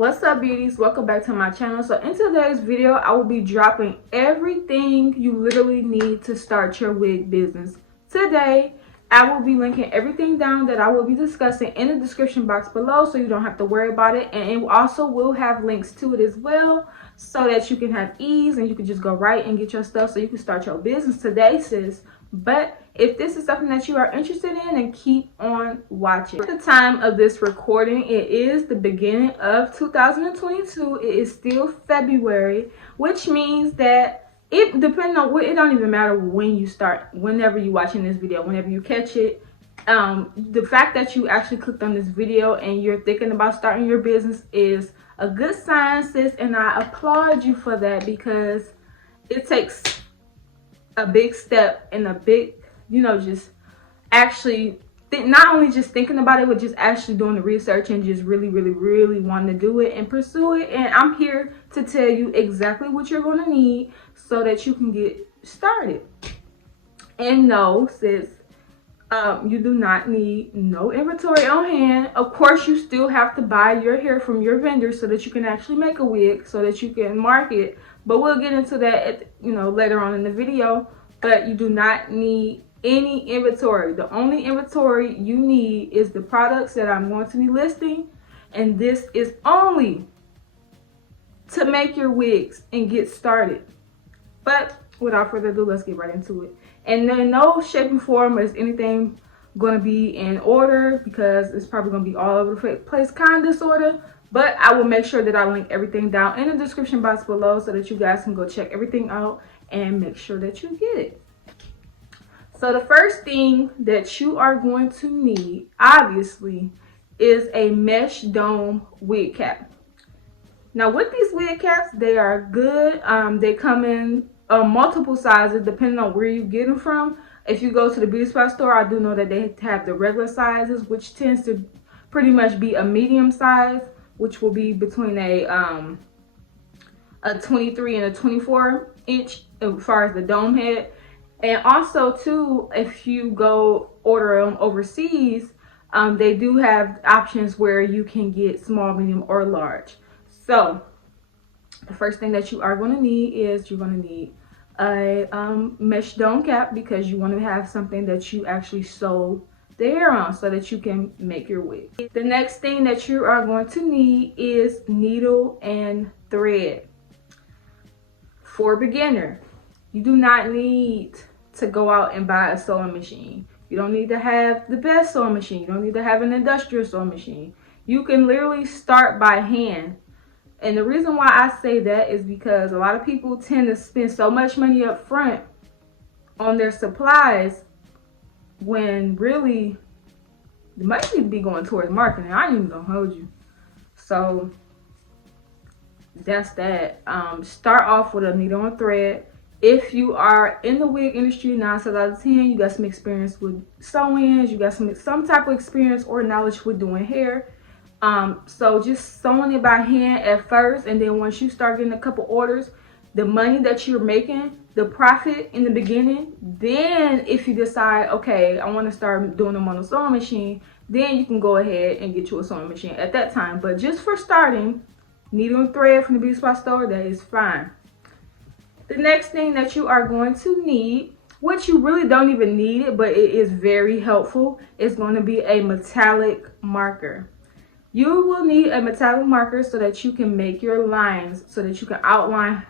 What's up, beauties? Welcome back to my channel. So in today's video, I will be dropping everything you literally need to start your wig business. Today, I will be linking everything down that I will be discussing in the description box below, so you don't have to worry about it. And it also will have links to it as well, so that you can have ease and you can just go right and get your stuff so you can start your business today, sis. But if this is something that you are interested in, then keep on watching. At the time of this recording, it is the beginning of 2022. It is still February, which means that depending on what, it don't even matter when you start, whenever you're watching this video, whenever you catch it. The fact that you actually clicked on this video and you're thinking about starting your business is a good sign, sis, and I applaud you for that, because it takes a big step and a big, just actually not only just thinking about it, but just actually doing the research and just really wanting to do it and pursue it. And I'm here to tell you exactly what you're going to need so that you can get started. And no, sis, you do not need no inventory on hand. Of course, you still have to buy your hair from your vendor so that you can actually make a wig, so that you can market. But we'll get into that later on in the video. But you do not need any inventory. The only inventory you need is the products that I'm going to be listing, and this is only to make your wigs and get started. But without further ado, let's get right into it. And in no shape and form is anything going to be in order, because it's probably going to be all over the place, kind of, sort of. But I will make sure that I link everything down in the description box below so that you guys can go check everything out and make sure that you get it. So the first thing that you are going to need, obviously, is a mesh dome wig cap. Now with these wig caps, they are good. They come in multiple sizes depending on where you get them from. If you go to the beauty supply store, I do know that they have the regular sizes, which tends to pretty much be a medium size, which will be between a 23 and a 24 inch as far as the dome head. And also too, if you go order them overseas, they do have options where you can get small, medium, or large. So the first thing that you are going to need is you're going to need a mesh dome cap, because you want to have something that you actually sew the hair on so that you can make your wig. The next thing that you are going to need is needle and thread. For beginner, you do not need to go out and buy a sewing machine. You don't need to have the best sewing machine. You don't need to have an industrial sewing machine. You can literally start by hand. And the reason why I say that is because a lot of people tend to spend so much money up front on their supplies, when really the money need to be going towards marketing. I ain't even gonna hold you. So that's that. Start off with a needle and thread. If you are in the wig industry, 9 times out of 10, you got some experience with sew-ins, you got some type of experience or knowledge with doing hair. So just sewing it by hand at first, and then once you start getting a couple orders, the money that you're making, the profit in the beginning, then if you decide, okay, I want to start doing them on a sewing machine, then you can go ahead and get you a sewing machine at that time. But just for starting, needle and thread from the beauty supply store, that is fine. The next thing that you are going to need, which you really don't even need it, but it is very helpful, is going to be a metallic marker. You will need a metallic marker so that you can make your lines, so that you can outline,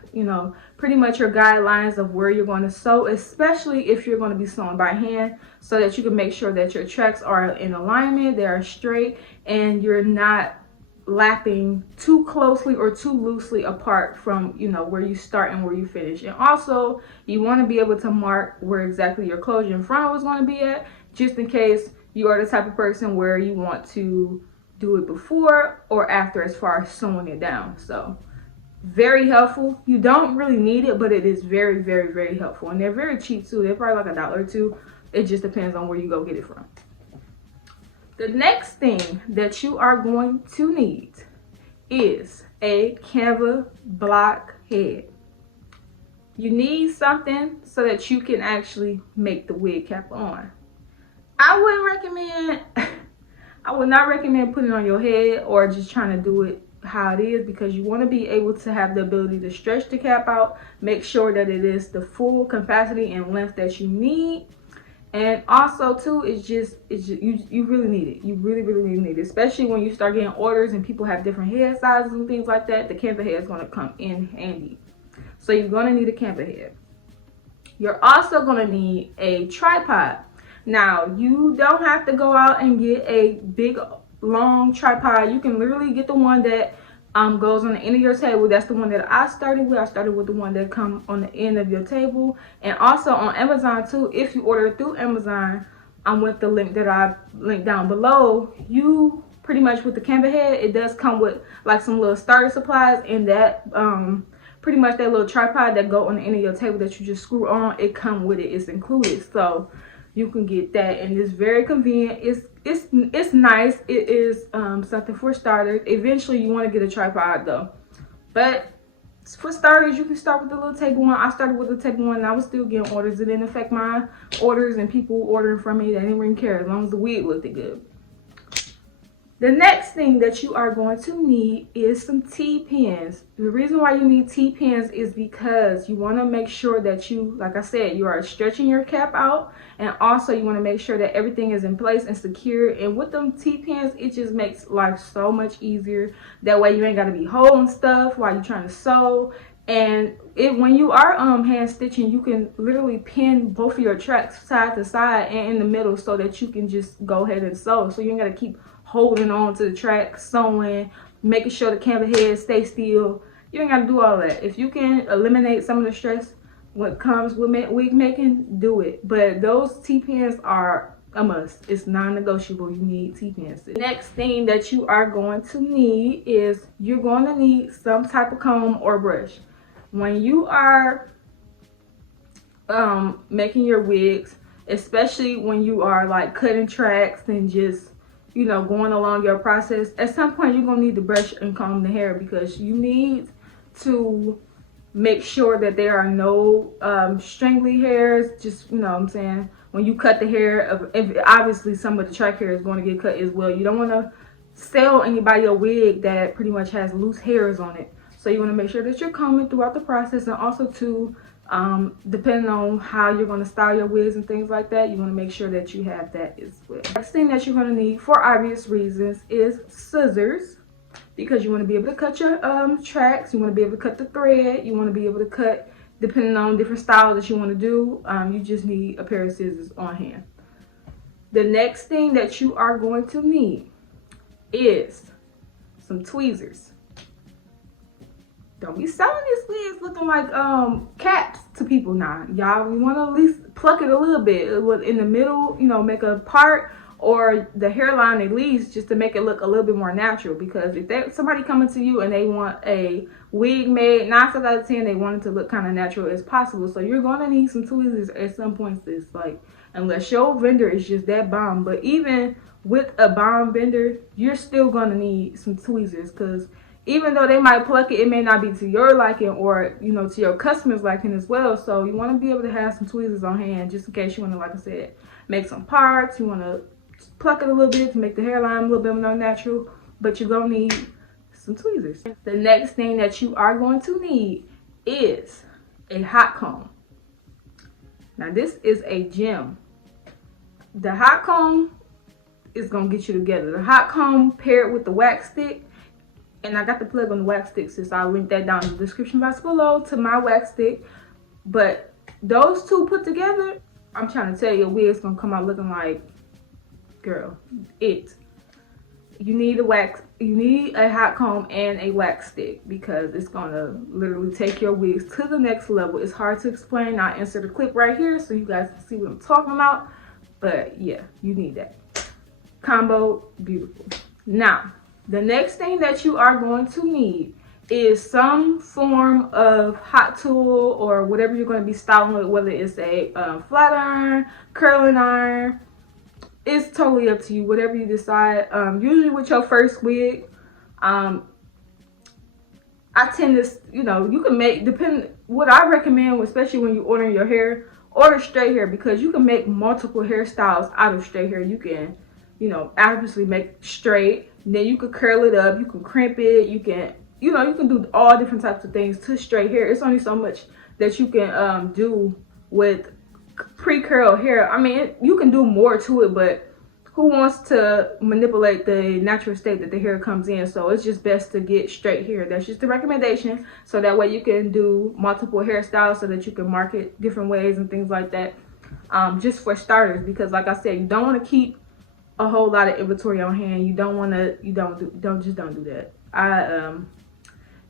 pretty much your guidelines of where you're going to sew, especially if you're going to be sewing by hand, so that you can make sure that your tracks are in alignment, they are straight, and you're not lapping too closely or too loosely apart from where you start and where you finish. And also, you want to be able to mark where exactly your closure in front is going to be at, just in case you are the type of person where you want to do it before or after as far as sewing it down. So very helpful. You don't really need it, but it is very helpful, and they're very cheap too. They're probably like $1 or $2. It just depends on where you go get it from. The next thing that you are going to need is a canvas block head. You need something so that you can actually make the wig cap on. I would not recommend putting it on your head or just trying to do it how it is, because you want to be able to have the ability to stretch the cap out, make sure that it is the full capacity and length that you need. And also too, it's just you really need it. You really need it, especially when you start getting orders and people have different head sizes and things like that. The camper head is going to come in handy. So you're going to need a camper head. You're also going to need a tripod. Now, you don't have to go out and get a big long tripod. You can literally get the one that goes on the end of your table. That's the one that I started with. I started with the one that comes on the end of your table. And also on Amazon too, if you order through Amazon, with the link that I linked down below, you pretty much, with the camper head, it does come with like some little starter supplies, and that pretty much that little tripod that go on the end of your table that you just screw on, it come with it. It's included. So you can get that, and it's very convenient. It's nice. It is something for starters. Eventually you want to get a tripod though, but for starters you can start with the little table one. I started with the table one and I was still getting orders. It didn't affect my orders, and people ordering from me, they didn't really care as long as the wig looked good. The next thing that you are going to need is some T-pins. The reason why you need T-pins is because you want to make sure that you, like I said, you are stretching your cap out, and also you want to make sure that everything is in place and secure. And with them T-pins, it just makes life so much easier. That way you ain't got to be holding stuff while you're trying to sew. And when you are hand stitching, you can literally pin both of your tracks side to side and in the middle, so that you can just go ahead and sew. So you ain't got to keep holding on to the track, sewing, making sure the camera head stay still. You ain't got to do all that. If you can eliminate some of the stress what comes with wig making, do it. But those T-pins are a must. It's non-negotiable. You need T-pins. The next thing that you are going to need is you're going to need some type of comb or brush. When you are making your wigs, especially when you are like cutting tracks and just, you know, going along your process, at some point you're gonna need to brush and comb the hair, because you need to make sure that there are no strangly hairs. Just, you know what I'm saying, when you cut the hair, obviously some of the track hair is going to get cut as well. You don't want to sell anybody a wig that pretty much has loose hairs on it. So you want to make sure that you're combing throughout the process, and also too, depending on how you're going to style your wigs and things like that, you want to make sure that you have that as well. Next thing that you're going to need, for obvious reasons, is scissors, because you want to be able to cut your tracks. You want to be able to cut the thread. You want to be able to cut, depending on different styles that you want to do. You just need a pair of scissors on hand. The next thing that you are going to need is some tweezers. Don't be selling these wigs looking like caps to people now. Y'all, we want to at least pluck it a little bit in the middle, you know, make a part, or the hairline at least, just to make it look a little bit more natural. Because if somebody coming to you and they want a wig made, 9 times out of 10 they want it to look kind of natural as possible. So you're going to need some tweezers at some points. This, like, unless your vendor is just that bomb. But even with a bomb vendor, you're still going to need some tweezers, because even though they might pluck it, it may not be to your liking, or, you know, to your customers' liking as well. So you want to be able to have some tweezers on hand, just in case you want to, like I said, make some parts. You want to pluck it a little bit to make the hairline a little bit more natural, but you're going to need some tweezers. The next thing that you are going to need is a hot comb. Now this is a gem. The hot comb is going to get you together. The hot comb paired with the wax stick. And I got the plug on the wax stick, since I'll link that down in the description box below to my wax stick. But those two put together, I'm trying to tell you, a wig's gonna come out looking like, girl, it. You need a hot comb and a wax stick, because it's gonna literally take your wigs to the next level. It's hard to explain. I'll insert a clip right here so you guys can see what I'm talking about. But yeah, you need that. Combo, beautiful. Now, the next thing that you are going to need is some form of hot tool, or whatever you're going to be styling with, whether it's a flat iron, curling iron. It's totally up to you, whatever you decide. Usually with your first wig, I tend to, you know, you can make, what I recommend, especially when you're ordering your hair, order straight hair, because you can make multiple hairstyles out of straight hair. You can you know, obviously make straight. Then you could curl it up, you can crimp it, you can, you know, you can do all different types of things to straight hair. It's only so much that you can do with pre-curl hair. I mean, you can do more to it, but who wants to manipulate the natural state that the hair comes in? So it's just best to get straight hair. That's just the recommendation. So that way you can do multiple hairstyles so that you can market different ways and things like that. Just for starters, because like I said, you don't want to keep a whole lot of inventory on hand. You don't want to, don't do that. I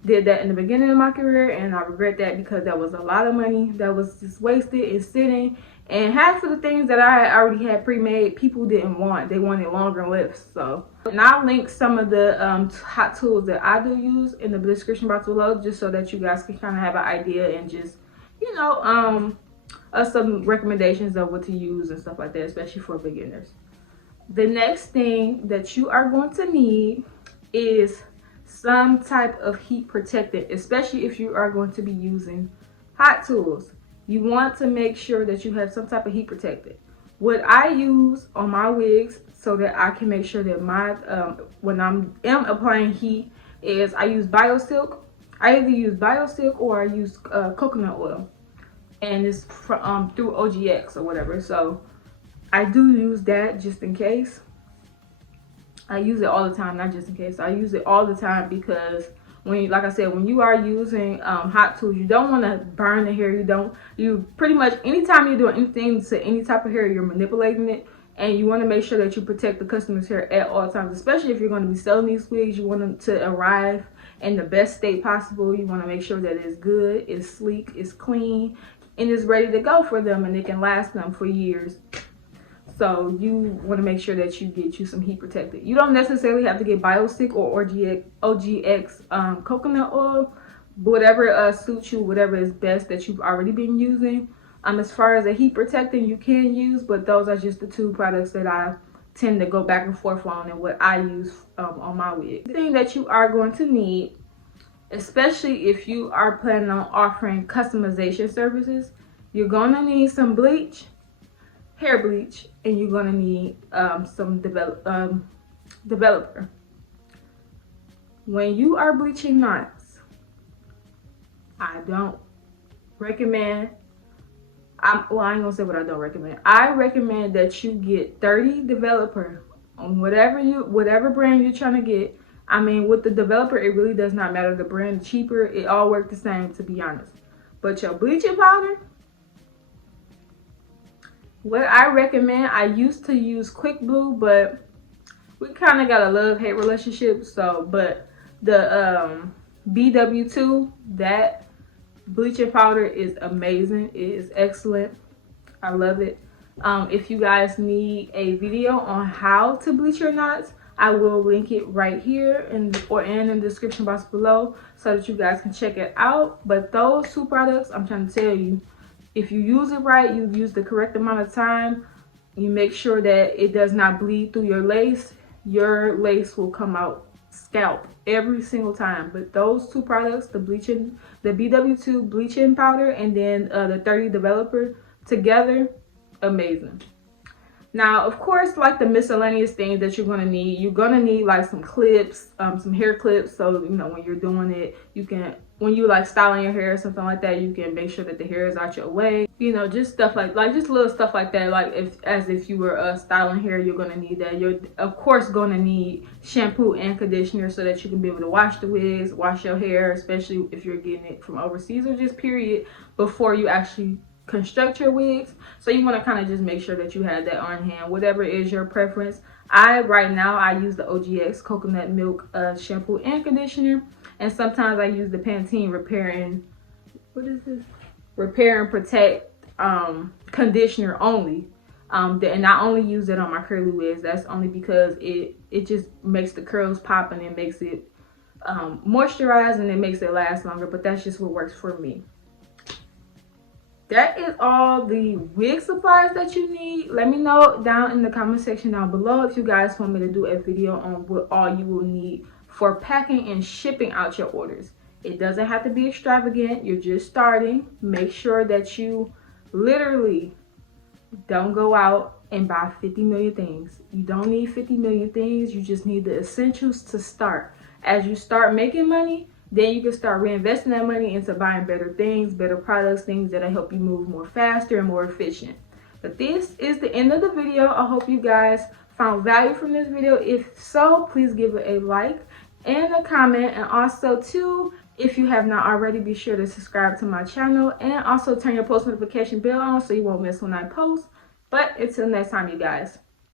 did that in the beginning of my career, and I regret that because that was a lot of money that was just wasted and sitting. And half of the things that I already had pre-made, people didn't want. They wanted longer lifts. So, and I'll link some of the hot tools that I do use in the description box below, just so that you guys can kind of have an idea and just, you know, some recommendations of what to use and stuff like that, especially for beginners. The next thing that you are going to need is some type of heat protectant, especially if you are going to be using hot tools. You want to make sure that you have some type of heat protectant. What I use on my wigs so that I can make sure that my when I am applying heat is I use BioSilk. I either use BioSilk or I use coconut oil, and it's from, through OGX or whatever. So I do use that just in case. I use it all the time, not just in case. I use it all the time because when, like I said, when you are using hot tools, you don't want to burn the hair. You pretty much, anytime you're doing anything to any type of hair, you're manipulating it, and you want to make sure that you protect the customer's hair at all times, especially if you're going to be selling these wigs. You want them to arrive in the best state possible. You want to make sure that it's good, it's sleek, it's clean, and it's ready to go for them, and it can last them for years. So you want to make sure that you get you some heat protectant. You don't necessarily have to get BioSilk or OGX coconut oil, whatever suits you, whatever is best that you've already been using. As far as a heat protectant, you can use, but those are just the two products that I tend to go back and forth on and what I use on my wig. The thing that you are going to need, especially if you are planning on offering customization services, you're going to need some bleach, hair bleach, and you're going to need some developer. When you are bleaching knots, I don't recommend, I ain't gonna say what I don't recommend. I recommend that you get 30 developer on whatever brand you're trying to get. I mean, with the developer, it really does not matter the brand. Cheaper, it all works the same, to be honest. But your bleaching powder, what I recommend, I used to use Quick Blue, but we kind of got a love-hate relationship. So, but the BW2, that bleaching powder is amazing. It is excellent. I love it. If you guys need a video on how to bleach your knots, I will link it right here in the description box below so that you guys can check it out. But those two products, I'm trying to tell you, if you use it right, you use the correct amount of time, you make sure that it does not bleed through your lace will come out scalp every single time. But those two products, the BW2 Bleaching Powder and then the 30 Developer, together, amazing. Now, of course, like the miscellaneous things that you're gonna need like some clips, some hair clips. So, you know, when you're doing it, when you like styling your hair or something like that, you can make sure that the hair is out your way. You know, just stuff like just little stuff like that. Like as if you were styling hair, you're gonna need that. You're of course gonna need shampoo and conditioner so that you can be able to wash the wigs, wash your hair, especially if you're getting it from overseas or just period, before you actually construct your wigs. So you want to kind of just make sure that you have that on hand, whatever is your preference. Right now I use the OGX coconut milk shampoo and conditioner, and sometimes I use the Pantene repair and protect conditioner only, and I only use it on my curly wigs. That's only because it just makes the curls pop, and it makes it moisturize, and it makes it last longer. But that's just what works for me. That is all the wig supplies that you need. Let me know down in the comment section down below if you guys want me to do a video on what all you will need for packing and shipping out your orders. It doesn't have to be extravagant. You're just starting. Make sure that you literally don't go out and buy 50 million things. You don't need 50 million things. You just need the essentials to start. As you start making money, then you can start reinvesting that money into buying better things, better products, things that'll help you move more faster and more efficient. But this is the end of the video. I hope you guys found value from this video. If so, please give it a like and a comment. And also too, if you have not already, be sure to subscribe to my channel and also turn your post notification bell on so you won't miss when I post. But until next time, you guys.